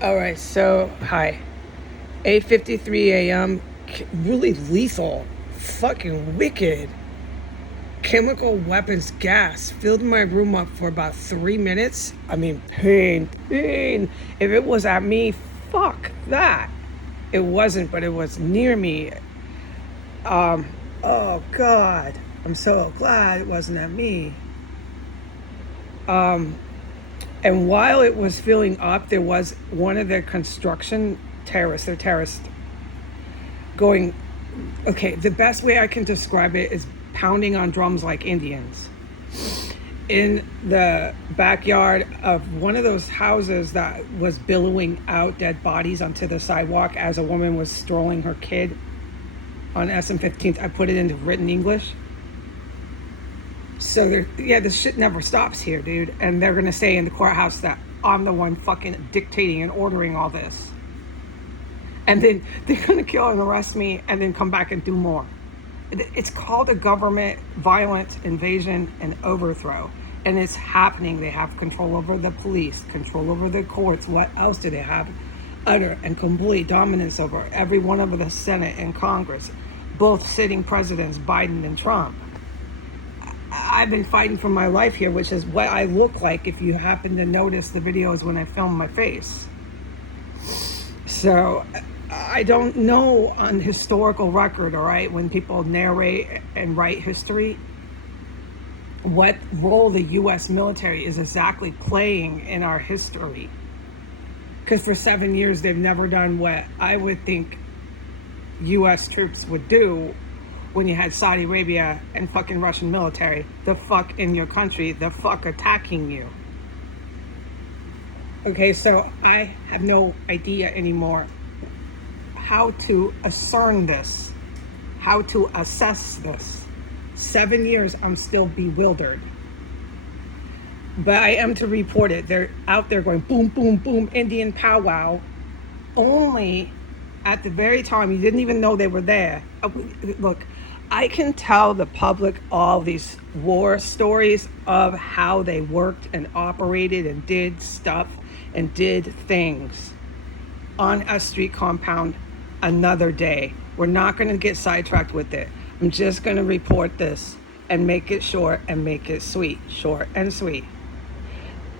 All right, so hi. 8:53 a.m. Really lethal, fucking wicked. Chemical weapons gas filled my room up for about 3 minutes. I mean, pain. If it was at me, fuck that. It wasn't, but it was near me. Oh God, I'm so glad it wasn't at me. And while it was filling up, there was one of their construction terrorists. They're terrorists going, okay, the best way I can describe it is pounding on drums like Indians in the backyard of one of those houses that was billowing out dead bodies onto the sidewalk as a woman was strolling her kid on SM 15th. I put it into written English. So this shit never stops here, dude. And they're gonna say in the courthouse that I'm the one fucking dictating and ordering all this. And then they're gonna kill and arrest me and then come back and do more. It's called a government violent invasion and overthrow. And it's happening. They have control over the police, control over the courts. What else do they have? Utter and complete dominance over every one of the Senate and Congress, both sitting presidents, Biden and Trump. I've been fighting for my life here, which is what I look like if you happen to notice the videos when I film my face. So I don't know on historical record, all right, when people narrate and write history, what role the U.S. military is exactly playing in our history. Because for 7 years, they've never done what I would think U.S. troops would do when you had Saudi Arabia and fucking Russian military, the fuck in your country, the fuck attacking you. Okay, so I have no idea anymore how to discern this, how to assess this. 7 years, I'm still bewildered. But I am to report it. They're out there going boom, boom, boom, Indian powwow, only at the very time you didn't even know they were there. Look, I can tell the public all these war stories of how they worked and operated and did stuff and did things on a street compound another day. We're not going to get sidetracked with it. I'm just going to report this and make it short and make it sweet. Short and sweet.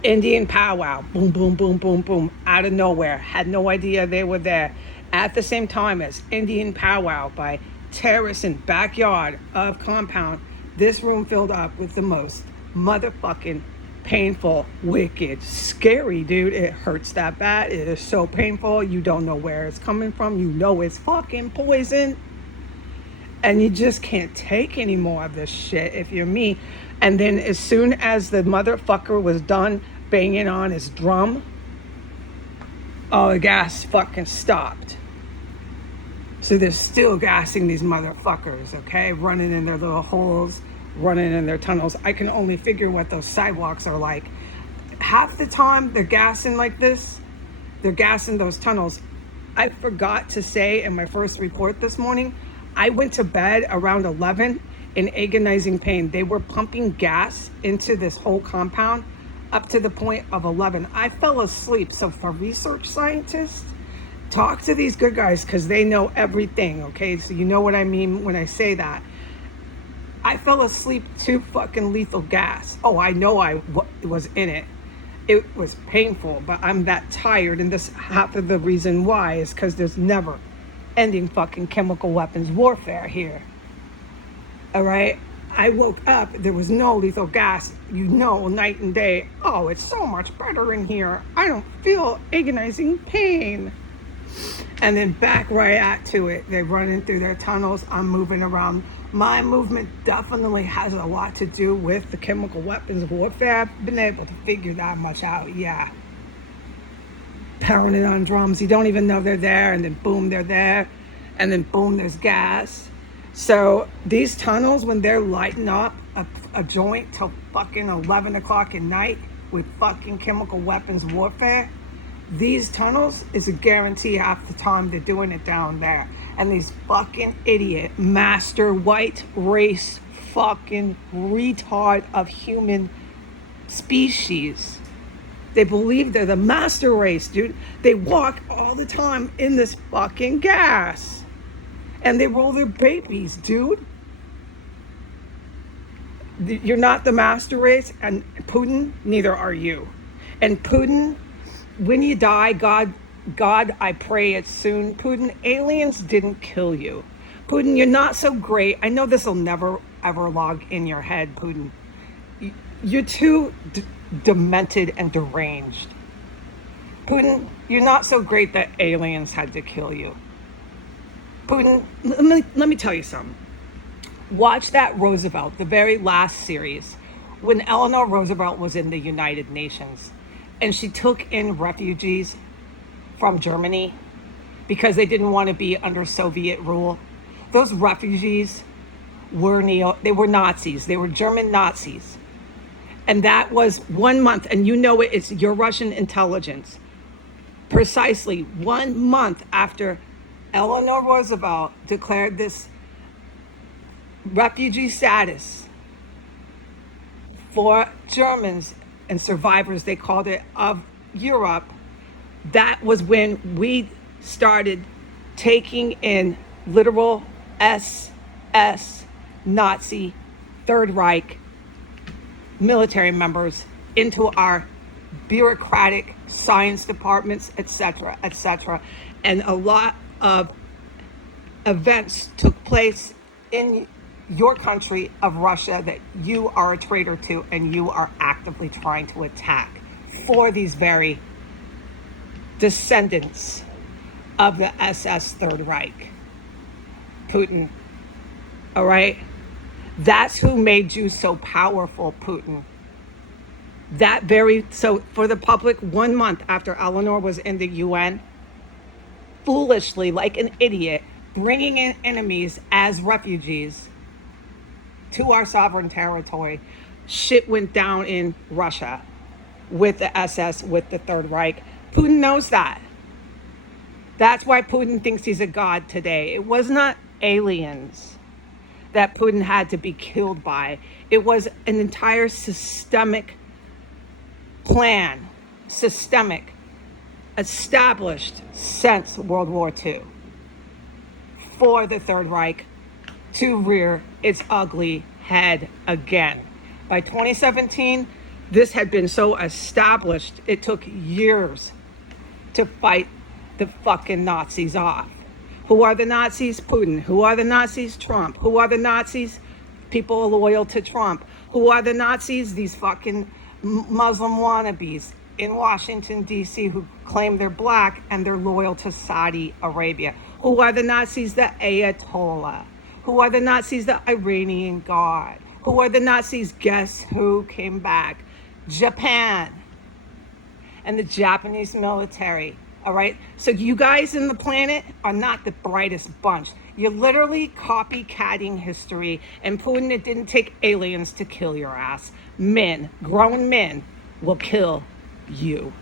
Indian powwow, boom, boom, boom, boom, boom, out of nowhere. Had no idea they were there. At the same time as Indian powwow by terrorists in backyard of compound, this room filled up with the most motherfucking painful, wicked, scary, dude. It hurts that bad. It is so painful. You don't know where it's coming from. You know it's fucking poison. And you just can't take any more of this shit if you're me. And then as soon as the motherfucker was done banging on his drum, all the gas fucking stopped. So they're still gassing these motherfuckers, okay? Running in their little holes, running in their tunnels. I can only figure what those sidewalks are like. Half the time they're gassing like this, they're gassing those tunnels. I forgot to say in my first report this morning, I went to bed around 11 in agonizing pain. They were pumping gas into this whole compound up to the point of 11. I fell asleep. So for research scientists, talk to these good guys because they know everything, okay? So you know what I mean when I say that. I fell asleep to fucking lethal gas. Oh, I know I was in it. It was painful, but I'm that tired. And this half of the reason why is because there's never ending fucking chemical weapons warfare here. All right? I woke up, there was no lethal gas, you know, night and day. Oh, it's so much better in here. I don't feel agonizing pain. And then back right at to it. They're running through their tunnels. I'm moving around. My movement definitely has a lot to do with the chemical weapons warfare. I've been able to figure that much out, yeah. Pounding on drums. You don't even know they're there, and then boom, they're there. And then boom, there's gas. So these tunnels, when they're lighting up a joint till fucking 11 o'clock at night with fucking chemical weapons warfare, these tunnels is a guarantee half the time they're doing it down there. And these fucking idiot master white race fucking retard of human species They believe they're the master race, dude. They walk all the time in this fucking gas. And they roll their babies, dude. You're not the master race, and Putin, neither are you. And Putin, when you die, God, I pray it's soon. Putin, aliens didn't kill you. Putin, you're not so great. I know this will never, ever log in your head, Putin. You're too demented and deranged. Putin, you're not so great that aliens had to kill you. Putin, let me tell you something. Watch that Roosevelt, the very last series, when Eleanor Roosevelt was in the United Nations and she took in refugees from Germany because they didn't want to be under Soviet rule. Those refugees were they were Nazis. They were German Nazis. And that was 1 month, and you know it's your Russian intelligence. Precisely 1 month after Eleanor Roosevelt declared this refugee status for Germans and survivors, they called it, of Europe, that was when we started taking in literal SS Nazi Third Reich military members into our bureaucratic science departments, etc., etc. And a lot of events took place in your country of Russia that you are a traitor to and you are actively trying to attack for these very descendants of the SS Third Reich. Putin, all right? That's who made you so powerful, Putin. So for the public, 1 month after Eleanor was in the UN, foolishly, like an idiot, bringing in enemies as refugees to our sovereign territory, shit went down in Russia with the SS, with the Third Reich. Putin knows that. That's why Putin thinks he's a god today. It was not aliens that Putin had to be killed by. It was an entire systemic plan, established since World War II for the Third Reich to rear its ugly head again. By 2017, this had been so established, it took years to fight the fucking Nazis off. Who are the Nazis? Putin. Who are the Nazis? Trump. Who are the Nazis? People loyal to Trump. Who are the Nazis? These fucking Muslim wannabes in Washington, D.C. who claim they're black and they're loyal to Saudi Arabia. Who are the Nazis? The Ayatollah. Who are the Nazis? The Iranian God. Who are the Nazis? Guess who came back? Japan and the Japanese military. All right. So you guys in the planet are not the brightest bunch. You're literally copycatting history. And Putin, it didn't take aliens to kill your ass. Men, grown men, will kill you.